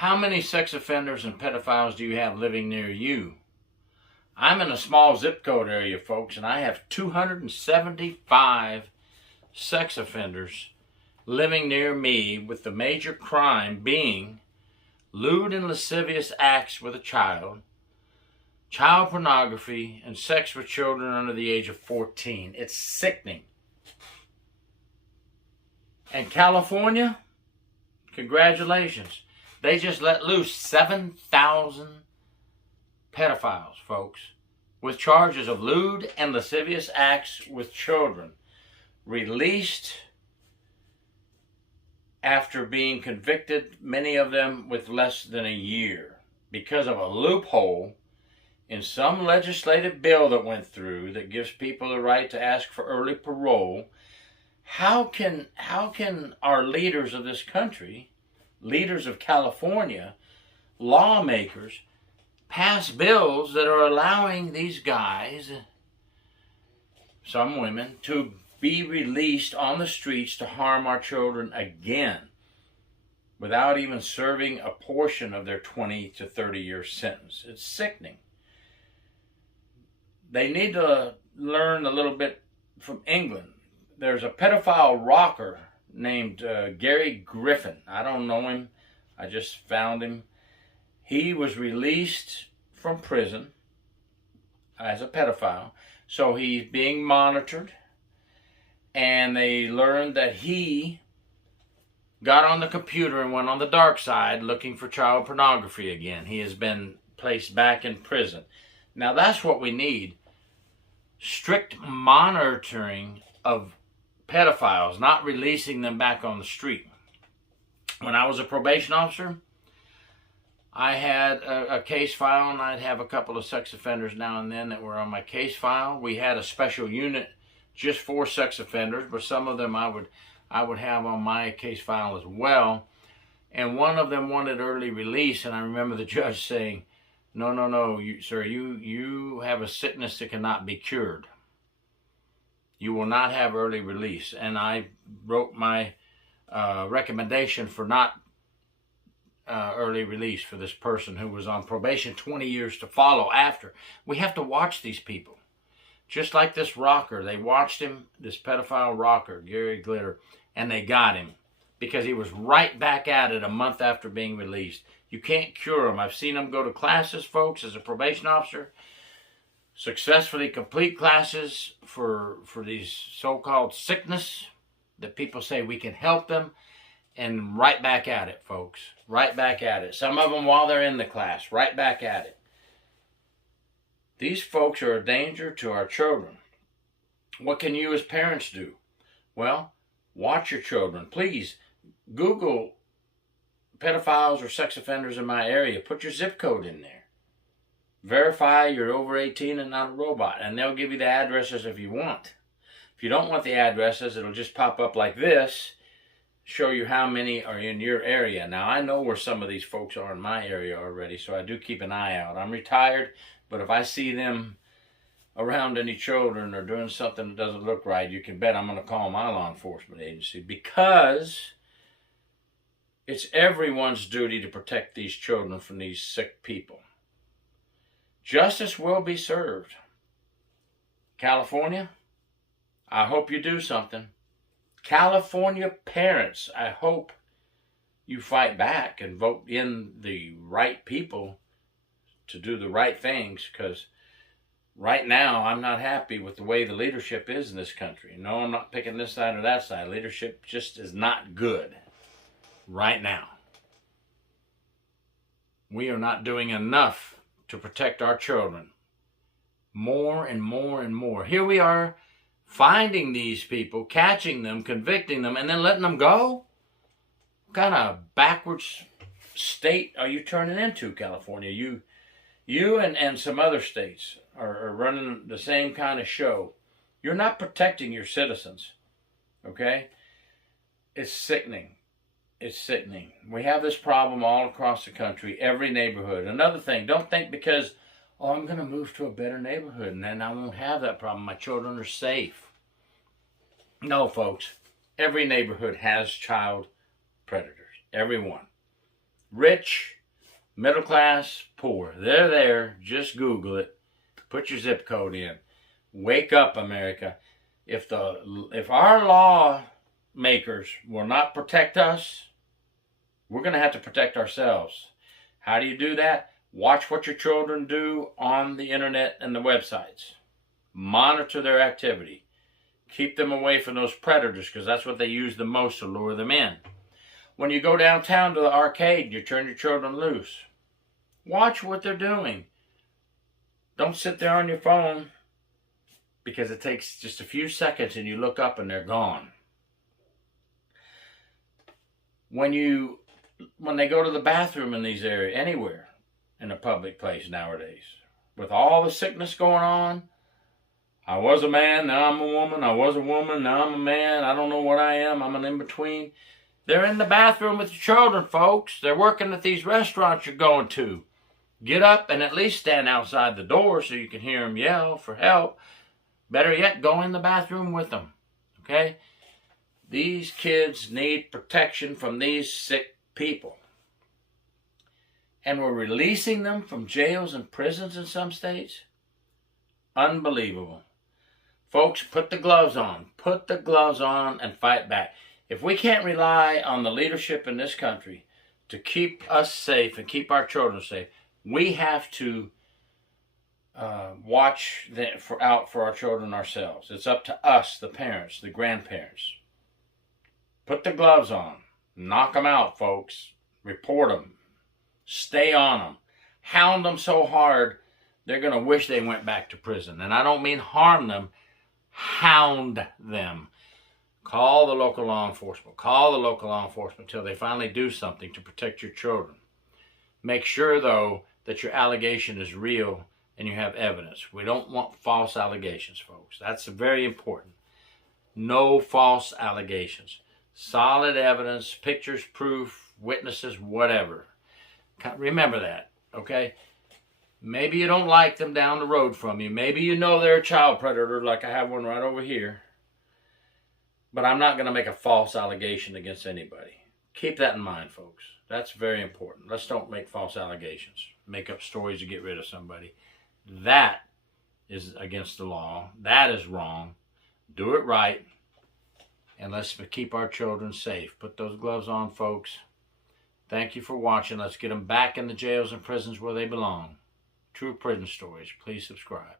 How many sex offenders and pedophiles do you have living near you? I'm in a small zip code area, folks, and I have 275 sex offenders living near me, with the major crime being lewd and lascivious acts with a child, child pornography, and sex with children under the age of 14. It's sickening. And California, congratulations. They just let loose 7,000 pedophiles, folks, with charges of lewd and lascivious acts with children, released after being convicted, many of them with less than a year, because of a loophole in some legislative bill that went through that gives people the right to ask for early parole. How can our leaders of this country, leaders of California, lawmakers, pass bills that are allowing these guys, some women, to be released on the streets to harm our children again without even serving a portion of their 20 to 30-year sentence? It's sickening. They need to learn a little bit from England. There's a pedophile rocker named Gary Griffin. I don't know him. I just found him. He was released from prison as a pedophile. So he's being monitored. And they learned that he got on the computer and went on the dark side looking for child pornography again. He has been placed back in prison. Now that's what we need. Strict monitoring of pedophiles, not releasing them back on the street. When I was a probation officer, I had a case file, and I'd have a couple of sex offenders now and then that were on my case file. We had a special unit just for sex offenders, but some of them I would have on my case file as well. And one of them wanted early release, and I remember the judge saying, no, sir, you have a sickness that cannot be cured. You will not have early release. And I wrote my recommendation for not early release for this person who was on probation, 20 years to follow after. We have to watch these people. Just like this rocker, they watched him, this pedophile rocker, Gary Glitter, and they got him because he was right back at it a month after being released. You can't cure them. I've seen them go to classes, folks, as a probation officer, successfully complete classes for these so-called sickness that people say we can help them, and right back at it, folks. Right back at it. Some of them while they're in the class, right back at it. These folks are a danger to our children. What can you as parents do? Well, watch your children. Please, Google pedophiles or sex offenders in my area. Put your zip code in there. Verify you're over 18 and not a robot, and they'll give you the addresses if you want. If you don't want the addresses, it'll just pop up like this, show you how many are in your area. Now, I know where some of these folks are in my area already, so I do keep an eye out. I'm retired, but if I see them around any children or doing something that doesn't look right, you can bet I'm going to call my law enforcement agency, because it's everyone's duty to protect these children from these sick people. Justice will be served. California, I hope you do something. California parents, I hope you fight back and vote in the right people to do the right things, because right now I'm not happy with the way the leadership is in this country. No, I'm not picking this side or that side. Leadership just is not good right now. We are not doing enough to protect our children. More and more and more. Here we are finding these people, catching them, convicting them, and then letting them go? What kind of backwards state are you turning into, California? You and some other states are running the same kind of show. You're not protecting your citizens, okay? It's sickening. It's sickening. We have this problem all across the country, every neighborhood. Another thing, don't think because, oh, I'm going to move to a better neighborhood and then I won't have that problem. My children are safe. No, folks. Every neighborhood has child predators. Every one. Rich, middle class, poor. They're there. Just Google it. Put your zip code in. Wake up, America. If our lawmakers will not protect us, we're going to have to protect ourselves. How do you do that? Watch what your children do on the internet and the websites. Monitor their activity. Keep them away from those predators, because that's what they use the most to lure them in. When you go downtown to the arcade, you turn your children loose. Watch what they're doing. Don't sit there on your phone, because it takes just a few seconds and you look up and they're gone. When they go to the bathroom in these areas, anywhere in a public place nowadays, with all the sickness going on, I was a man, now I'm a woman. I was a woman, now I'm a man. I don't know what I am. I'm an in-between. They're in the bathroom with your children, folks. They're working at these restaurants you're going to. Get up and at least stand outside the door so you can hear them yell for help. Better yet, go in the bathroom with them. Okay? These kids need protection from these sick people. And we're releasing them from jails and prisons in some states? Unbelievable. Folks, put the gloves on. Put the gloves on and fight back. If we can't rely on the leadership in this country to keep us safe and keep our children safe, we have to watch out for our children ourselves. It's up to us, the parents, the grandparents. Put the gloves on. Knock them out, folks. Report them. Stay on them. Hound them so hard, they're going to wish they went back to prison. And I don't mean harm them. Hound them. Call the local law enforcement. Call the local law enforcement until they finally do something to protect your children. Make sure, though, that your allegation is real and you have evidence. We don't want false allegations, folks. That's very important. No false allegations. Solid evidence, pictures, proof, witnesses, whatever. Remember that, okay? Maybe you don't like them down the road from you. Maybe you know they're a child predator, like I have one right over here. But I'm not going to make a false allegation against anybody. Keep that in mind, folks. That's very important. Let's don't make false allegations. Make up stories to get rid of somebody. That is against the law. That is wrong. Do it right. And let's keep our children safe. Put those gloves on, folks. Thank you for watching. Let's get them back in the jails and prisons where they belong. True Prison Stories. Please subscribe.